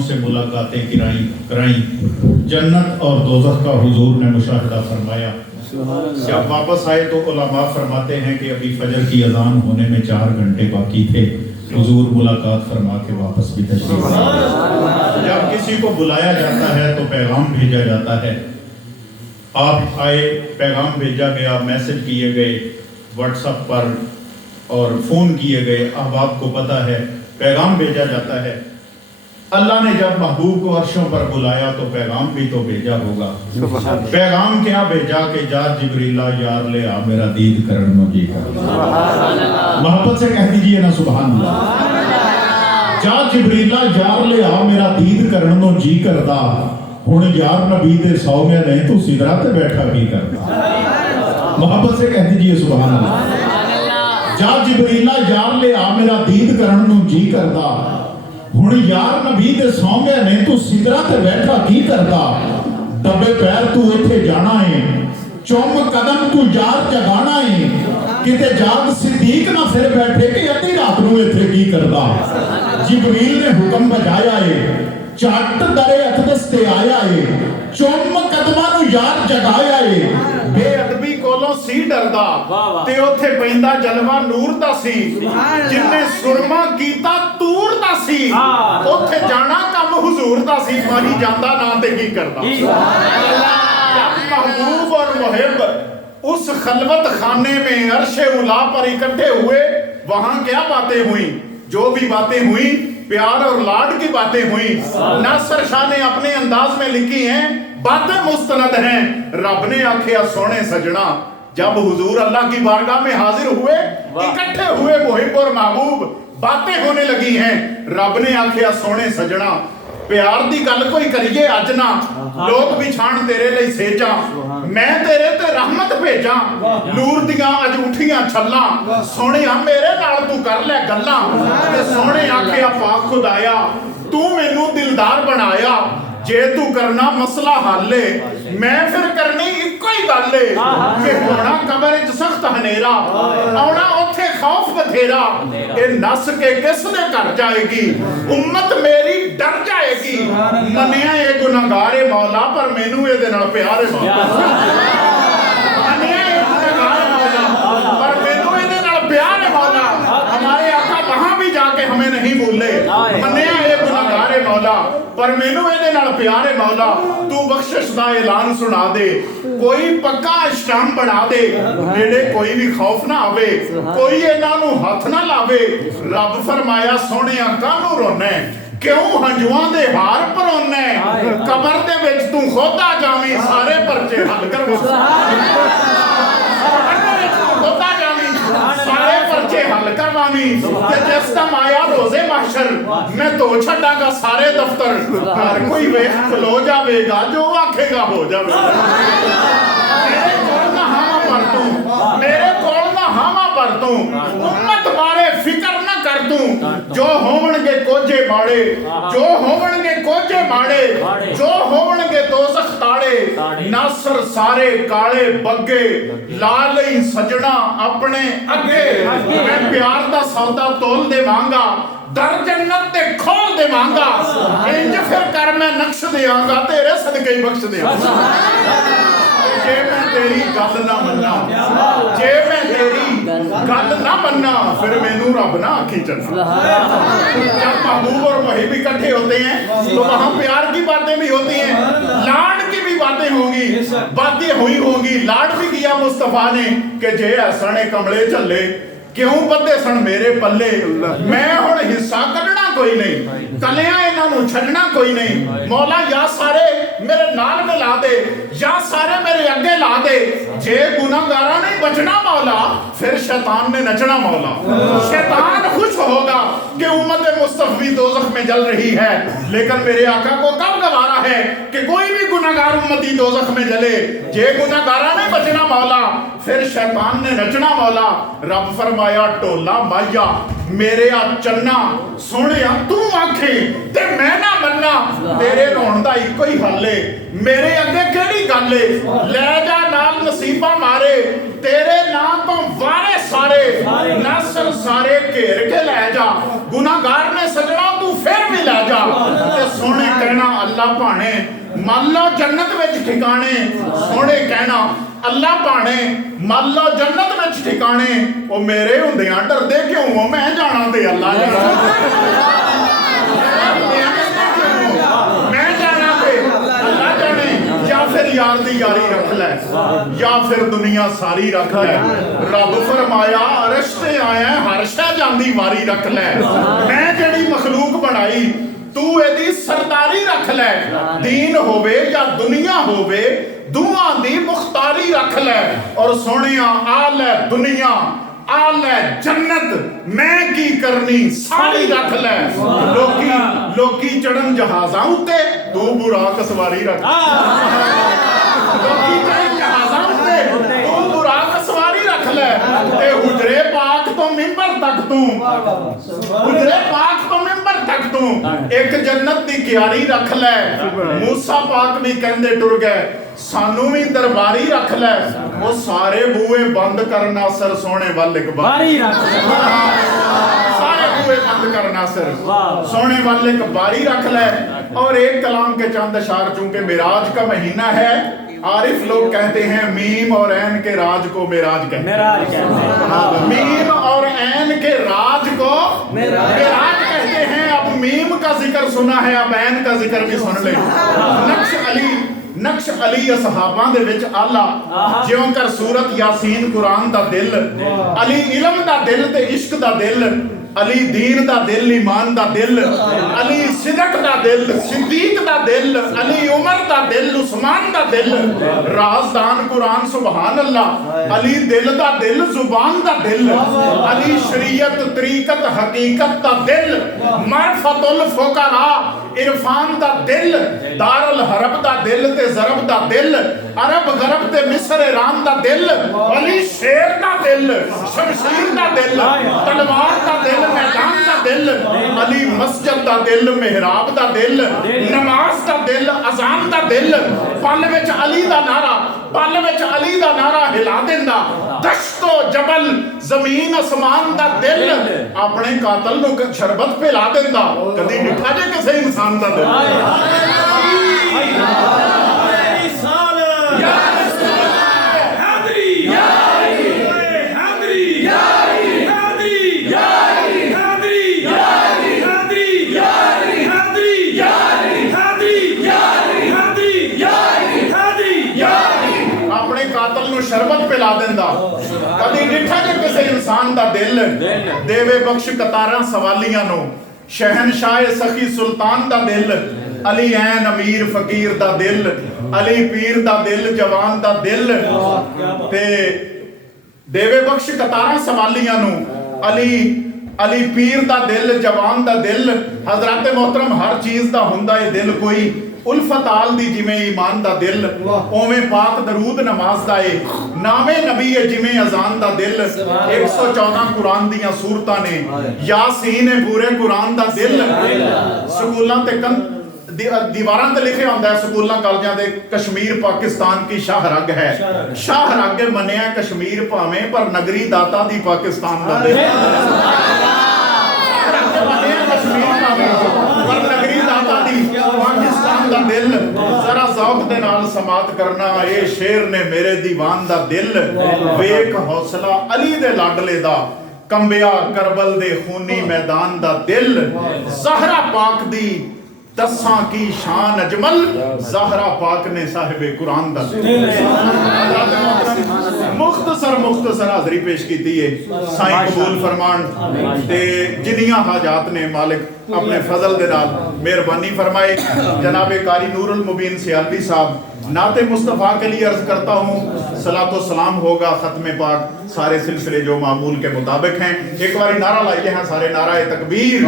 से मुलाकातें कराई। जन्नत और दोज़ख का हुजूर ने मुशाहिदा फरमाया। जब वापस आए तो उलमा फरमाते हैं कि अभी फजर की अजान होने में 4 घंटे बाकी थे। हुजूर मुलाकात फरमा के वापस भी तशरीफ लाए। जब किसी को बुलाया जाता है तो पैगाम भेजा जाता है। आप आए, पैगाम भेजा गया, मैसेज किए गए व्हाट्सएप पर और फ़ोन किए गए। अब आपको पता है पैगाम भेजा जाता है। अल्लाह ने जब महबूब को अर्शों पर बुलाया तो पैगाम भी तो भेजा होगा। पैगाम क्या भेजा कि जा जिब्रीला यार ले आ मेरा दीद करन नो जी कर। मोहब्बत से कह दीजिए ना सुभान अल्लाह। जा जिब्रीला यार ले आ मेरा दीद करन नो जी करदा। हुण यार नबी दे सौ में नहीं तू सिदरा ते बैठा की करदा। मोहब्बत से कह दीजिए सुभान अल्लाह। जा जिब्रीला यार ले आ मेरा दीद करन नो जी करदा। हुण यार नबी दे सौंगे ने तू सिदरा ते बैठा की करदा। दबे पैर तू उत्थे जाना है, चुम कदम तू यार जगाना है। किते जाग सिद्दीक ना फिर बैठे कि अद्धी रात नू इत्थे की करदा। जिब्रील ने हुक्म बजाया है, झट दरे अकदस ते आया है। चुम कदमां नू यार जगाया है। बेअदबी कोलों सी डरदा ते उत्थे पैंदा जलवा नूर दा सी। जिन्ने सुरमा कीता तूर दा सी। उत्थे जाना कम हुजूर दा सी। माही जांदा ना ते की करदा। जब महबूब और मुहिब उस खलवत खाने में अर्शे उला पर इकट्ठे हुए, वहां क्या बातें हुई? जो भी बातें हुई प्यार और लाड की बातें हुई। नासिर शाह ने अपने अंदाज में लिखी हैं, बातें मुस्तनद हैं। रब ने आखिया सोने सजना, जब हुजूर अल्लाह की बारगाह में हाजिर हुए, इकट्ठे हुए मुहिब और महबूब, बातें होने लगी हैं। रब ने आखिया सोने सजना, प्यार दी गल कोई करिए अज ना। लोग बिछाण तेरे लिए सेजा, मैं तेरे ते रहमत भेजा। नूर दियां अज उठियां छल्लां, सोहणिया मेरे नाल तू कर ले गल्लां। ते सोहणे आखिया पाक खुदाया, तू मैनू दिलदार बनाया। जे तू करना मसला हल्ले, मैं फिर करनी इक्को ही गल है कि होना कबर च सख्त हनेरा, आउणा उत्थे खौफ बथेरा। ये नस के किस दे घर जाएगी, उम्मत मेरी डर जाएगी। मनिया ये गुनाहगार है मौला, पर मैनू इहदे नाल प्यार है मौला। मनिया ये गुनाहगार है मौला, पर मैनू इहदे नाल प्यार है मौला। हमारे आका वहां भी जाके हमें नहीं भूले। मनिया ये गुनाहगार है मौला, पर मैनू इहदे नाल प्यार है मौला। तू बख्शिश दा ऐलान सुना दे, कोई पक्का इस्लाम बना दे। नेड़े कोई भी खौफ ना आवे, कोई इन्हां नू हथ ना लावे। रब फरमाया सोहणिया काहनू रोना, क्यों हंजुआं दे हार परोना। कबर दे विच तू खोदा जावीं, सारे परचे हल करवा। सारे परचे हल करवावी। जिस तम आया रोजे महशर, मैं तो छड्डांगा सारे दफ्तर। हर कोई वेख खलो जावेगा, जो आखेगा हो जावेगा। मेरे कोल ना हावा पर तू, मेरे कोल ना हावा पर तू। उम्मत बारे फिक्र ना कर तू। जो होवणगे कोजे माड़े, जो होवणगे कोजे माड़े, जो होवणगे दोज़ख ताड़े। नासर सारे काले बग्गे, ला लई सजना अपने अगे। मैं प्यार दा सौदा तोल देवांगा, दर जन्नत ते खोल देवांगा। इंज फिर कर मैं नक्श देवांगा, तेरे सदके ही बख्श देवांगा। जे मैं तेरी गल ना मन्ना, जे मैं तेरी गल ना मन्ना, फिर मैनू रब ना आखी चलना। जब महबूब और मुहिब इकट्ठे होते हैं तो वहां प्यार की बातें भी होती हैं, लाड की भी बातें होंगी, बातें हुई होंगी। लाड भी किया मुस्तफा ने कि जे हसने कमले चले, क्यों बदे सन मेरे पल्ले। मैं हुण हिस्सा कढ़ना कोई नहीं, कलियां इन्हां नूं छड्डना कोई नहीं। मौला या सारे मेरे नाल मिला दे, या सारे मेरे अगे ला दे। जे गुनाहगारां ने बचना मौला, फिर शैतान ने नचना मौला। शैतान खुश होगा कि उम्मत मुस्तफी दोज़ख में जल रही है, लेकिन मेरे आका को कब गवारा है कि कोई भी गुनाहगार उम्मती दोज़ख में जले। जे गुनाहगारां ने बचना मौला, फिर शैतान ने नचना मौला। रब फरमाया टोला माया, मेरे आ चन्ना सोहणिया तू आखे ते मैं ना मन्ना। तेरे रोण दा इक्को ही हल है, मेरे अगे केड़ी गल है। ले जा नाल नसीबा मारे, तेरे नाम तो वारे सारे। नासर सारे घेर के ले जा, गुनाहगार ने सजना तू फिर भी लै जा ते सोने कहना अल्लाह भाने मान लो जन्नत विच ठिकाने सोने कहना अल्लाह भाने मान लो जन्नत विच ठिकाने ओ मेरे हुंदियां डरदे क्यों हो मैं जाना ते अल्लाह जाना मैं जाना ते अल्लाह जाने या फिर यार दी यारी रख लै या फिर दुनिया सारी रख लै रब फरमाया अरश ते आया हर शै जांदी वारी रख लै मैं जेड़ी मखलूक बनाई तू एदी सरदारी रख लै दीन होवे या दुनिया होवे दुआ दी मुख्तारी रख लै और सोनिया आ लै दुनिया आ लै जन्नत मैं की करनी सारी रख लै लोकी लोकी चढ़न जहाज़ां उत्ते तू बुराक सवारी रख लोकी चढ़न जहाज़ां उत्ते तू बुराक सवारी रख लै ते हुजरे पाक तो मिंबर तक तू हुजरे पाक तो मिंबर तक तू एक जन्नत दी क्यारी रख लै मूसा पाक भी कहंदे टुर गए सानू भी दरबारी रख लै वो सारे बूहे बंद करना सर सोने वाल एक बारी सारे बूहे बंद करना सर सोने वाल एक बारी रख लै और एक कलाम के चंद अशार चूंकि मिराज का महीना है आरिफ लोग कहते हैं मीम और ऐन के राज को मिराज कहते हैं मीम और ऐन के राज को मिराज कहते हैं अब मीम का जिक्र सुना है अब ऐन का जिक्र भी सुन ले नक्श अली असहाबां दे विच आला जिउं कर सूरत यासीन कुरान दा दिल अली इल्म दा दिल ते इश्क दा दिल अली दीन दा दिल ईमान दा दिल अली सिदक दा दिल सिद्दीक दा दिल अली उमर दा दिल उस्मान दा दिल राज़दान कुरान सुभान अल्लाह अली दिल दा दिल जुबान दा दिल अली शरीयत तरीकत हकीकत दा दिल मारिफतुल फुकरा इरफान दा दिल दारुल हरब दा दिल ते ज़रब दा दिल अरब गरब ते मिस्र ईरान दा दिल अली शेर दा दिल शमशीर दा दिल तलवार दा दिल मैदान दा दिल अली मस्जिद दा दिल मेहराब दा दिल नमाज दा दिल अजान दा दिल पल विच अली दा नारा पल विच अली दा नारा हिला देंदा दश्तो जबल जमीन आसमान दा दिल अपने कातल नूं शरबत पिला देंदा कदी डिठा जे किसी इंसान दा दिल शरबत पिला देंदा कदी डिठा जे किसी इंसान दा दिल देवे बख्श कतारां सवालियां नो शहनशाह सखी सुल्तान दा दिल अली ऐन अमीर फकीर दा दिल अली पीर दा दिल जवान दा दिल ते देवे बख्श कतारां सवालियां नो अली अली पीर दा दिल जवान दा दिल हजरत मोहतरम हर चीज दा हुंदा है दिल कोई उल्फत आल दी जिमें ईमान दा दिल ओवें पाक दरूद नमाज दा है नामे नबी है जिमें अजान दा दिल 114 कुरान दियां सूरतां ने यासीन है पूरे कुरान दा दिल स्कूलां ते दीवारां ते लिखे होंदा है स्कूलां कॉलेजां दे कश्मीर पाकिस्तान की शाहरग है शाहरग मन्निया कश्मीर भावें पर नगरी दाता दी पाकिस्तान दा दिल कश्मीर भावें पर नगरी दाता दी पाकिस्तान दा दिल जरा ज़ौक़ दे नाल समात करना ए शेर ने मेरे दीवान दा दिल वेख हौसला अली दे लाडले दा कंबिया करबल दे खूनी मैदान दा दिल ज़हरा पाक दी दसां की शान अजमल ज़हरा पाक ने साहिबे कुरान दा मुख्तसर हाज़री पेश की है साईं कबूल फरमान ते जिन्नियां हाजात ने मालिक अपने फजल दे नाल मेहरबानी फरमाए जनाबे कारी नूरुल मुबीन सियालवी साहब नाते मुस्तफ़ा के लिए अर्ज करता हूँ सलातो सलाम होगा खत्म पाक सारे सिलसिले जो मामूल के मुताबिक हैं एक बारी नारा लाइए हैं सारे नारा तकबीर